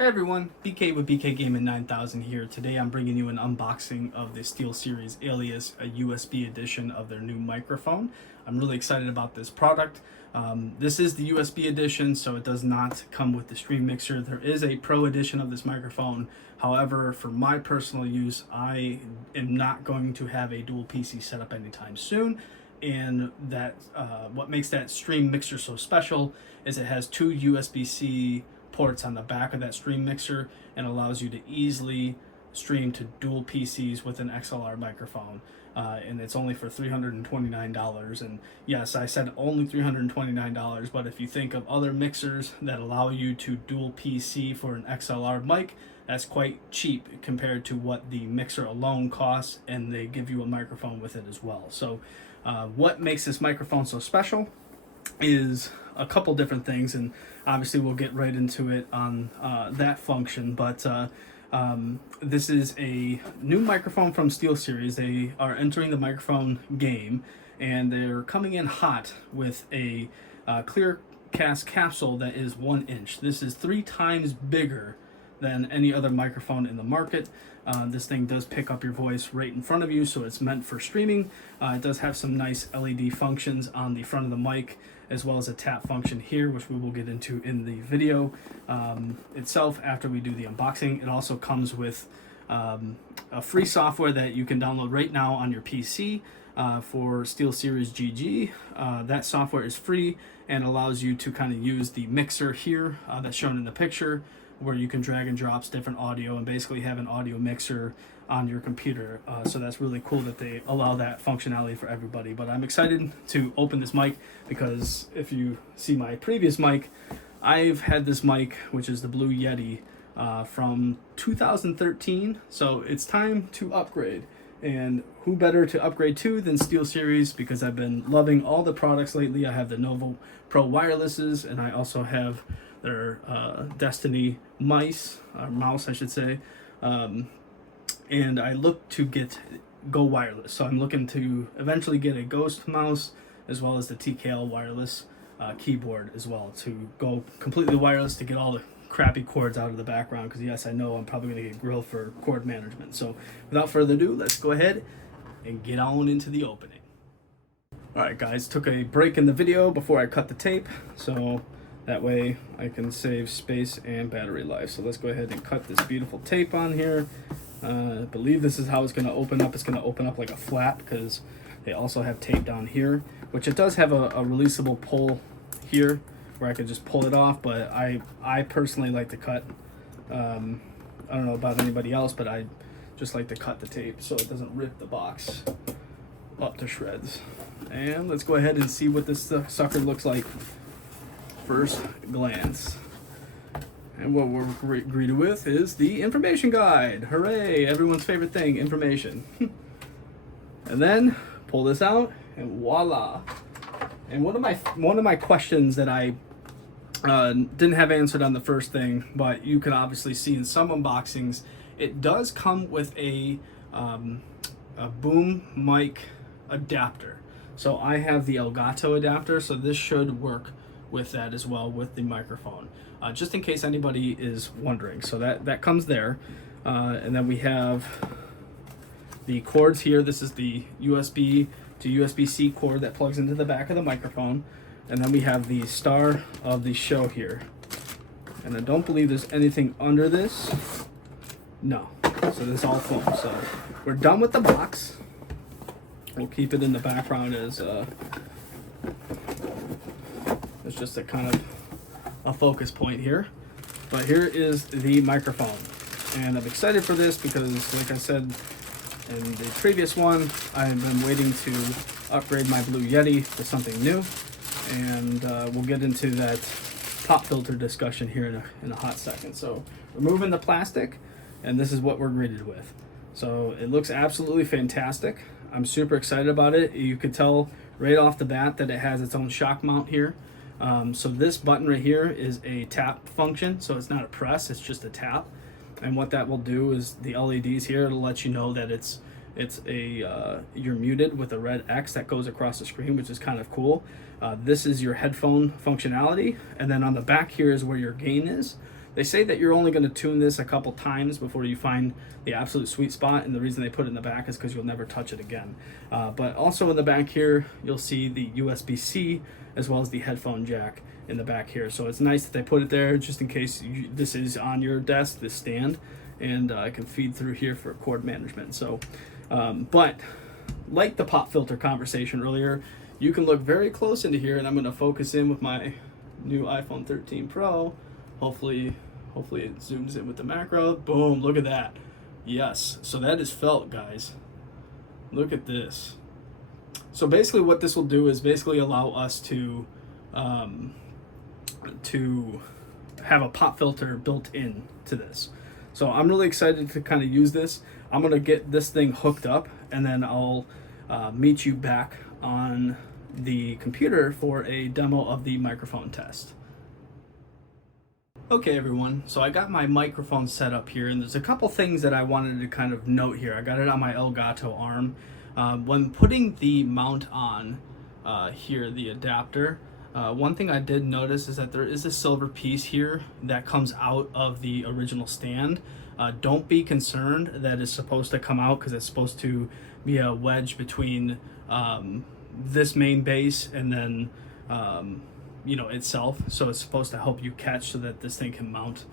Hey everyone, BK with BK Gaming 9000 here. Today I'm bringing you an unboxing of the SteelSeries Alias, a USB edition of their new microphone. I'm really excited about this product. This is the USB edition, so it does not come with the stream mixer. There is a Pro edition of this microphone. However, for my personal use, I am not going to have a dual PC set up anytime soon. And that what makes that stream mixer so special is it has two USB-C ports on the back of that stream mixer and allows you to easily stream to dual PCs with an XLR microphone. And it's only for $329. And yes, I said only $329, but if you think of other mixers that allow you to dual PC for an XLR mic, that's quite cheap compared to what the mixer alone costs, and they give you a microphone with it as well. So what makes this microphone so special is a couple different things, and obviously we'll get right into it on that function, but this is a new microphone from SteelSeries. They are entering the microphone game, and they're coming in hot with a Clearcast capsule that is 1 inch. This is 3 times bigger than any other microphone in the market. This thing does pick up your voice right in front of you, so it's meant for streaming. It does have some nice LED functions on the front of the mic, as well as a tap function here, which we will get into in the video itself after we do the unboxing. It also comes with a free software that you can download right now on your PC for SteelSeries GG. That software is free and allows you to kind of use the mixer here that's shown in the picture, where you can drag and drop different audio and basically have an audio mixer on your computer. So that's really cool that they allow that functionality for everybody. But I'm excited to open this mic because if you see my previous mic, I've had this mic, which is the Blue Yeti, from 2013. So it's time to upgrade. And who better to upgrade to than SteelSeries, because I've been loving all the products lately. I have the Novo Pro wirelesses, and I also have their Destiny mouse, I should say. And I look to go wireless. So I'm looking to eventually get a Ghost mouse, as well as the TKL wireless keyboard as well, to go completely wireless to get all the crappy cords out of the background, because yes, I know I'm probably going to get grilled for cord management. So without further ado, let's go ahead and get on into the opening. Alright guys, took a break in the video before I cut the tape, so that way I can save space and battery life. So let's go ahead and cut this beautiful tape on here. I believe this is how it's going to open up. It's going to open up like a flap, because they also have tape down here, which it does have a releasable pull here where I could just pull it off, but I personally like to cut. I don't know about anybody else, but I just like to cut the tape so it doesn't rip the box up to shreds. And let's go ahead and see what this sucker looks like first glance. And what we're greeted with is the information guide. Hooray, everyone's favorite thing, information. And then pull this out and voila. And one of my questions that I didn't have answered on the first thing, but you can obviously see in some unboxings, it does come with a boom mic adapter. So I have the Elgato adapter, so this should work with that as well with the microphone, just in case anybody is wondering. So that comes there, and then we have the cords here. This is the USB to USB-C cord that plugs into the back of the microphone, and then we have the star of the show here, and I don't believe there's anything under this. No, so this is all foam. So we're done with the box. We'll keep it in the background as it's just a kind of a focus point here. But here is the microphone, and I'm excited for this because, like I said in the previous one, I've been waiting to upgrade my Blue Yeti to something new, and we'll get into that pop filter discussion here in a hot second. So removing the plastic, and this is what we're greeted with. So it looks absolutely fantastic. I'm super excited about it. You could tell right off the bat that it has its own shock mount here. So this button right here is a tap function, so it's not a press, it's just a tap. And what that will do is the LEDs here, it'll let you know that you're muted with a red X that goes across the screen, which is kind of cool. This is your headphone functionality, and then on the back here is where your gain is. They say that you're only going to tune this a couple times before you find the absolute sweet spot, and the reason they put it in the back is because you'll never touch it again. But also in the back here, you'll see the USB-C as well as the headphone jack in the back here. So it's nice that they put it there just in case this is on your desk, this stand, and I can feed through here for cord management. So, but like the pop filter conversation earlier, you can look very close into here, and I'm going to focus in with my new iPhone 13 Pro. Hopefully it zooms in with the macro. Boom, look at that. Yes, so that is felt, guys. Look at this. So basically what this will do is basically allow us to have a pop filter built in to this. So I'm really excited to kind of use this. I'm going to get this thing hooked up, and then I'll meet you back on the computer for a demo of the microphone test. Okay everyone, so I got my microphone set up here, and there's a couple things that I wanted to kind of note here. I got it on my Elgato arm. When putting the mount on here, the adapter, one thing I did notice is that there is a silver piece here that comes out of the original stand. Don't be concerned that it's supposed to come out, because it's supposed to be a wedge between this main base and then itself. So it's supposed to help you catch so that this thing can mount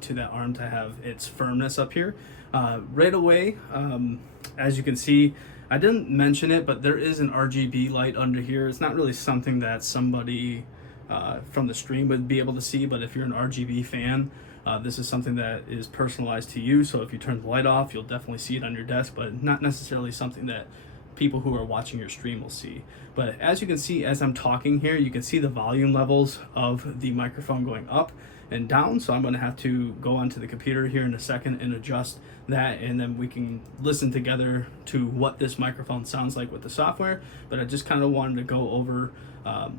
to that arm to have its firmness up here. Right away, as you can see, I didn't mention it, but there is an RGB light under here. It's not really something that somebody from the stream would be able to see, but if you're an RGB fan, this is something that is personalized to you. So if you turn the light off, you'll definitely see it on your desk, but not necessarily something that people who are watching your stream will see. But as you can see, as I'm talking here, you can see the volume levels of the microphone going up and down. So I'm going to have to go onto the computer here in a second and adjust that, and then we can listen together to what this microphone sounds like with the software. But I just kind of wanted to go over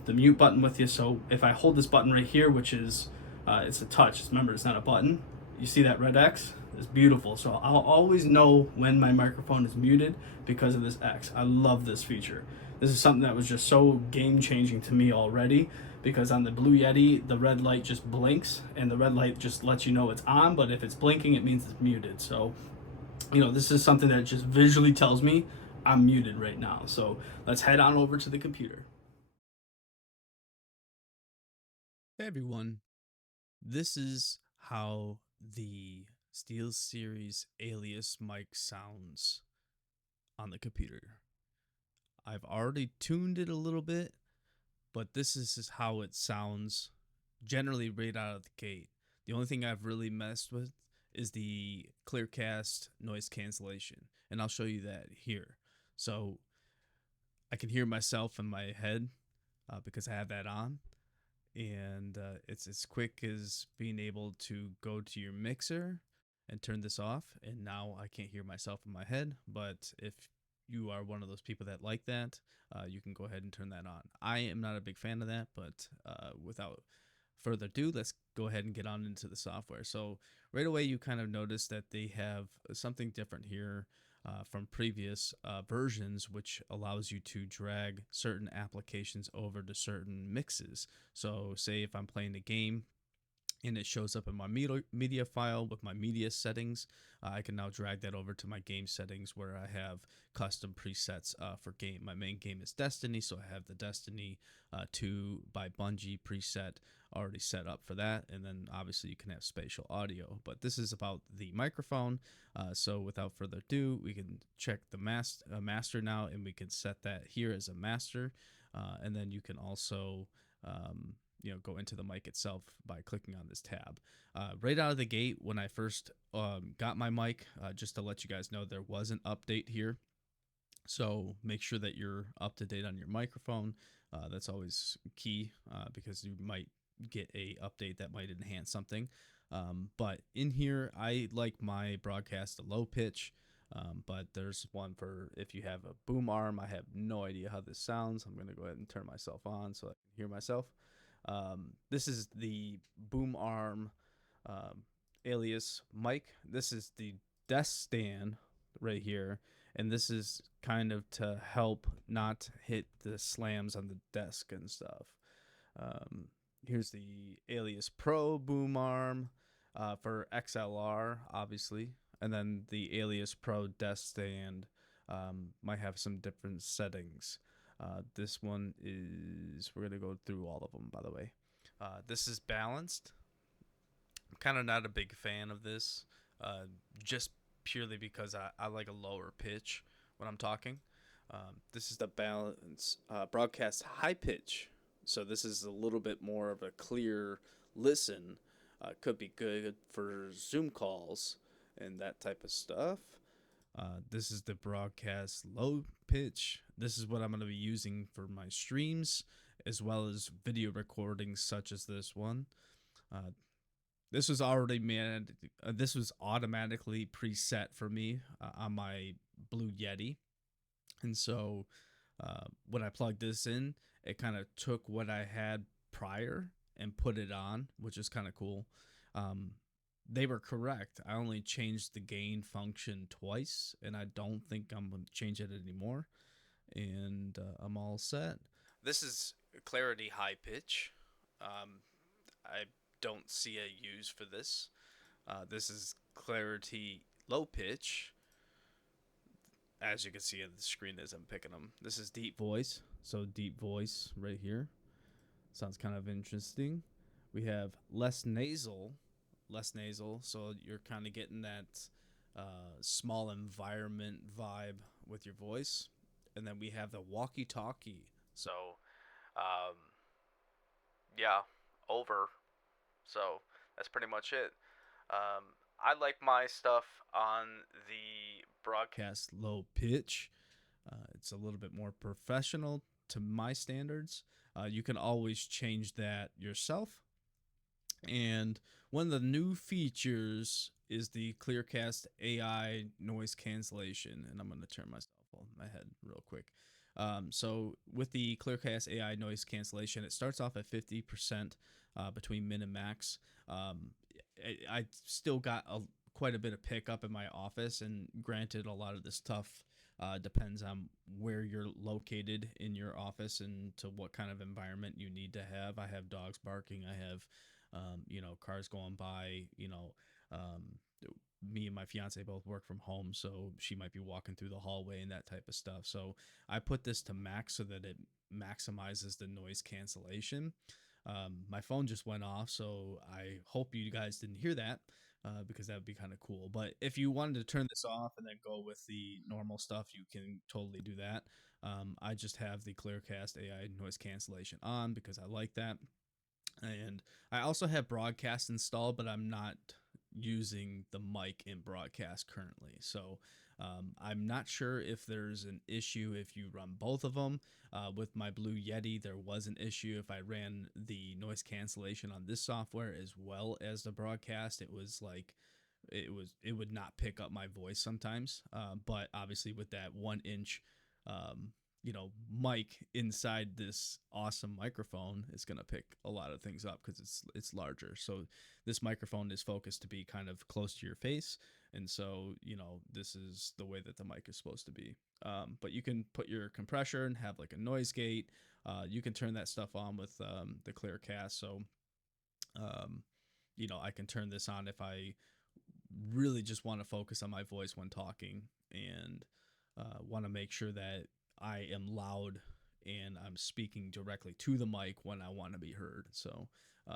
the mute button with you. So if I hold this button right here, which is it's a touch, remember it's not a button, you see that red X? It's beautiful. So I'll always know when my microphone is muted because of this X. I love this feature. This is something that was just so game changing to me already, because on the Blue Yeti, the red light just blinks, and the red light just lets you know it's on, but if it's blinking, it means it's muted. So, this is something that just visually tells me I'm muted right now. So let's head on over to the computer. Hey everyone, this is how the SteelSeries Alias mic sounds on the computer. I've already tuned it a little bit, but this is how it sounds generally right out of the gate. The only thing I've really messed with is the Clearcast noise cancellation, and I'll show you that here. So I can hear myself in my head because I have that on, and it's as quick as being able to go to your mixer and turn this off, and now I can't hear myself in my head. But if you are one of those people that like that, you can go ahead and turn that on. I am not a big fan of that, but without further ado, let's go ahead and get on into the software. So right away, you kind of notice that they have something different here from previous versions, which allows you to drag certain applications over to certain mixes. So say if I'm playing a game and it shows up in my media file with my media settings, I can now drag that over to my game settings, where I have custom presets for game. My main game is Destiny, so I have the Destiny 2 by Bungie preset already set up for that. And then obviously you can have spatial audio, but this is about the microphone. So without further ado, we can check the master now, and we can set that here as a master. And then you can also go into the mic itself by clicking on this tab. Right out of the gate, when I first got my mic, just to let you guys know, there was an update here. So make sure that you're up to date on your microphone. That's always key because you might get a update that might enhance something. But in here, I like my broadcast a low pitch. But there's one for if you have a boom arm. I have no idea how this sounds. I'm going to go ahead and turn myself on so I can hear myself. This is the boom arm Alias mic. This is the desk stand right here, and this is kind of to help not hit the slams on the desk and stuff. Here's the Alias Pro boom arm. for XLR, obviously, and then the Alias Pro desk stand might have some different settings. This one is, we're gonna go through all of them, by the way. This is balanced. I'm kind of not a big fan of this, just purely because I like a lower pitch when I'm talking. This is the balance broadcast high pitch, so this is a little bit more of a clear listen. Could be good for Zoom calls and that type of stuff. This is the broadcast low pitch. This is what I'm going to be using for my streams as well as video recordings such as this one. Uh, this was already man. This was automatically preset for me on my Blue Yeti, and so when I plugged this in, it kind of took what I had prior and put it on, which is kind of cool. Um, they were correct. I only changed the gain function twice, and I don't think I'm going to change it anymore. And I'm all set. This is clarity high pitch. Um, I don't see a use for this. This is clarity low pitch, as you can see on the screen as I'm picking them. This is deep voice. So deep voice right here. Sounds kind of interesting. We have less nasal. So you're kind of getting that small environment vibe with your voice. And then we have the walkie-talkie. So, um, yeah, over. So that's pretty much it. I like my stuff on the broadcast low pitch. It's a little bit more professional to my standards. You can always change that yourself. And one of the new features is the Clearcast AI noise cancellation. And I'm going to turn myself on my head real quick. So with the Clearcast AI noise cancellation, it starts off at 50% between min and max. I still got quite a bit of pickup in my office, and granted, a lot of this stuff depends on where you're located in your office and to what kind of environment you need to have. I have dogs barking. I have cars going by. Me and my fiance both work from home, so she might be walking through the hallway and that type of stuff. So I put this to max so that it maximizes the noise cancellation. My phone just went off, so I hope you guys didn't hear that because that would be kind of cool. But if you wanted to turn this off and then go with the normal stuff, you can totally do that. I just have the Clearcast AI noise cancellation on because I like that. And I also have broadcast installed, but I'm not using the mic in broadcast currently. So I'm not sure if there's an issue if you run both of them. With my Blue Yeti, there was an issue if I ran the noise cancellation on this software as well as the broadcast. It was like it would not pick up my voice sometimes. But obviously with that 1 inch mic inside this awesome microphone is going to pick a lot of things up because it's larger. So this microphone is focused to be kind of close to your face, and so this is the way that the mic is supposed to be. But you can put your compressor and have like a noise gate. You can turn that stuff on with the Clearcast. So I can turn this on if I really just want to focus on my voice when talking and want to make sure that I am loud and I'm speaking directly to the mic when I want to be heard. So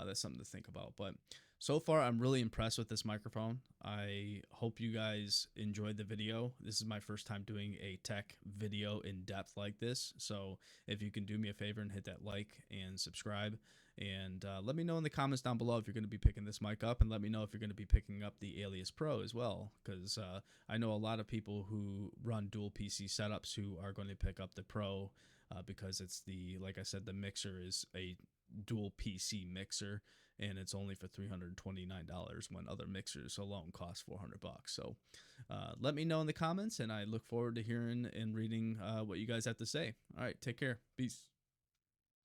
that's something to think about. But so far, I'm really impressed with this microphone. I hope you guys enjoyed the video. This is my first time doing a tech video in depth like this. So if you can do me a favor and hit that like and subscribe, and let me know in the comments down below if you're going to be picking this mic up, and let me know if you're going to be picking up the Alias Pro as well, because I know a lot of people who run dual PC setups who are going to pick up the Pro because it's like I said, the mixer is a dual PC mixer, and it's only for $329 when other mixers alone cost $400. So let me know in the comments, and I look forward to hearing and reading what you guys have to say. All right, take care. Peace.